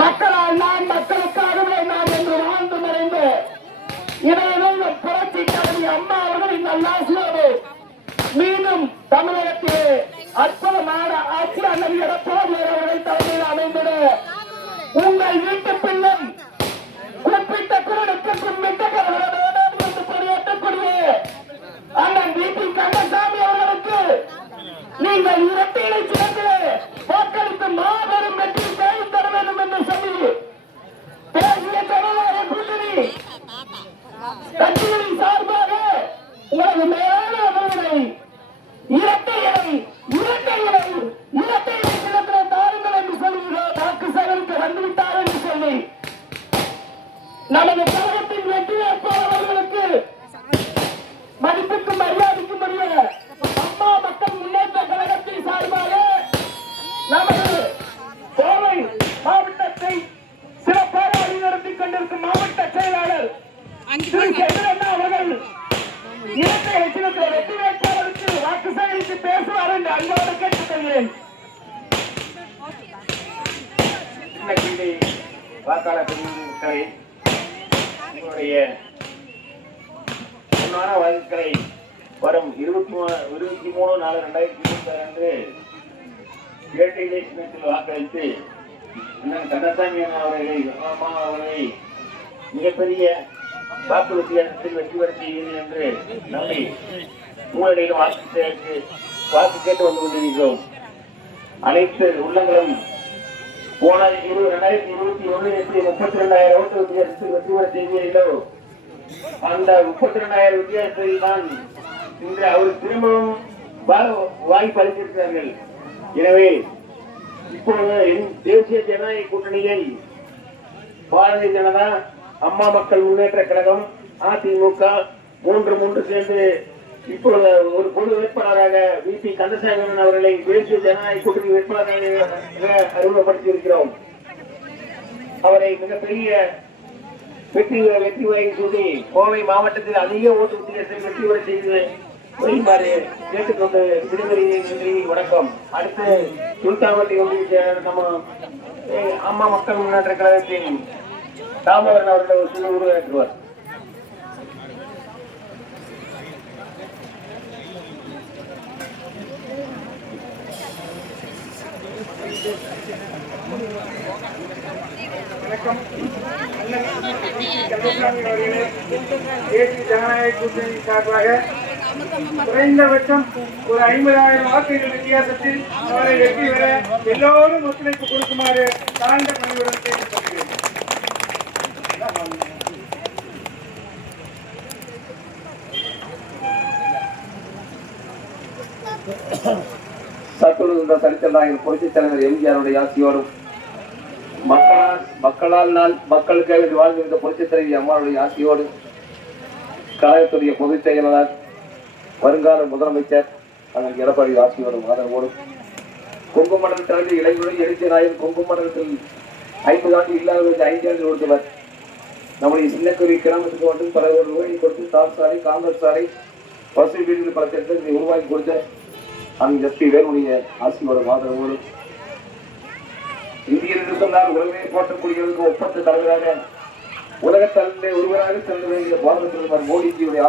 மக்களால் நான் மக்களுக்காகவே நான் என்று வாழ்ந்து மறைந்து இதையிலும் புரட்சி தலைவி அம்மா அவர்களின் நல்லாசியோடு மீண்டும் தமிழகத்திலே அற்புதமான ஆட்சி அண்ணன் எடப்பாடி அவர்களை தலைமையில் அமைந்திட உங்கள் வீட்டு பிள்ளும் குறிப்பிட்ட குரலுக்கு கும்பிட்ட கரங்களோடு பணியாற்றக்கூடிய அண்ணன் வீட்டு கந்தசாமி அவர்களுக்கு நீங்கள் இரட்டையிலை சிறப்பிலே வாக்களித்து மாபெரும் வெற்றி தேடி தர வேண்டும் என்று சொல்லி தேசிய ஜனநாயக கூட்டணி கட்சிகளின் சார்பாக உங்களது மேலான அவர்களை இரட்டையிலை சிறப்பிலே தாருங்கள் என்று சொல்லுகிறோம். வாக்கு சேகரிக்க வந்துவிட்டார் என்று சொல்லி நமது கழகத்தின் வெற்றி வேட்பாளர்களுக்கு மதிப்புக்கும் மரியாதைக்கும் உரிய அம்மா மக்கள் முன்னேற்ற கழகத்தின் சார்பாக நமது கோவை மாவட்டத்தை சிறப்பாக வழிநடத்திக் கொண்டிருக்கும் மாவட்ட செயலாளர் திரு செந்திரண்ணா அவர்கள் இரட்டை இலட்சணத்தில் வெற்றி வேட்பாளருக்கு வாக்கு சேகரித்து பேசுவார் என்று அன்போடு கேட்டுக்கொள்கிறேன். வாக்காளர் பெருமக்களை உங்களுடைய பொன்னான வாழ்க்கையை வரும் 23/4/2022 அன்று இரட்டை இலை சின்னத்தில் வாக்களித்து அண்ணன் கந்தசாமி அவர்களை அம்மா அவர்களை மிகப்பெரிய வாக்கு வித்தியாசத்தில் வெற்றி பெற செய்வீர்கள் என்று நம்பி உங்களிடையில் வாக்கு கேட்டு வந்து கொண்டிருக்கிறோம். அனைத்து உள்ளங்களும் போன 2021 32,000 ஓட்டு வித்தியாசத்தில் வெற்றி பெற செய்வீர்களோ அந்த 32,000 வித்தியாசத்தில் தான் இன்று அவர் திரும்பவும் வாய்ப்பு அளித்திருக்கிறார்கள். எனவே இப்பொழுது தேசிய ஜனநாயக கூட்டணியில் பாரதிய ஜனதா, அம்மா மக்கள் முன்னேற்ற கழகம், அதிமுக 3 சேர்ந்து இப்பொழுது ஒரு பொது வேட்பாளராக VP கந்தசாமி அவர்களை தேசிய ஜனநாயக கூட்டணி வேட்பாளராக அறிமுகப்படுத்தியிருக்கிறோம். அவரை மிகப்பெரிய வெற்றி வாங்கி சொல்லி கோவை மாவட்டத்தில் அதிக ஓட்டு வித்தியாசத்தில் வெற்றி பெற செய்து வழிமாறு கேட்டுக்கொண்டு விடுதலை வணக்கம். அடுத்து சுல்தான்பட்டி ஒன்றிய நம்ம அம்மா மக்கள் முன்னேற்ற கழகத்தின் தாமோதரன் அவர்கள் சில உருவாக்குவார். வணக்கம். தேசிய ஜனநாயக கூட்டணி சார்பாக குறைந்தபட்சம் ஒரு 50,000 வாக்குகள் வித்தியாசத்தில் அவரை வெற்றி பெற எல்லோரும் ஒத்துழைப்பு கொடுக்குமாறு தாழ்ந்த பணியுடன் கேட்டுக்கொள்கிறேன். சத்துருந்த சரித்திரநாயகர் புரட்சித் தலைவர் எம்ஜிஆருடைய ஆசியோடும் மக்களுக்காக வாழ்ந்திருந்த புரட்சித் தலைவி அம்மாவுடைய ஆசியோடு கழகத்துடைய பொதுச் செயலாளர் வருங்கால முதலமைச்சர் அதற்கு எடப்பாடி ஆசியோடும் ஆதரவோடும் கொங்கு மண்டலத்தில் இளைஞர்கள் எழுச்சி நாயகன் கொங்கு மண்டலத்தில் 50 ஆண்டு இல்லாதவர்களுக்கு 5 ஆண்டு கொடுத்தவர். நம்முடைய சின்னக்குடி கிராமத்துக்கு வந்து பல ரூபாய் கொடுத்து தார் சாலை, காங்கிரஸ் சாலை, வசதி வீடுகள் பல திட்டங்களை உருவாக்கி கொடுத்த அந்த SP வேலுடைய ஆசியோடும் ஆதரவோடும் இந்தியர் என்று சொன்னால் உலகமே போற்றக்கூடியவருக்கு ஒப்பந்த தலைவராக உலகத்தல்லே ஒருவராக சென்று பாரத பிரதமர் மோடிஜியுடைய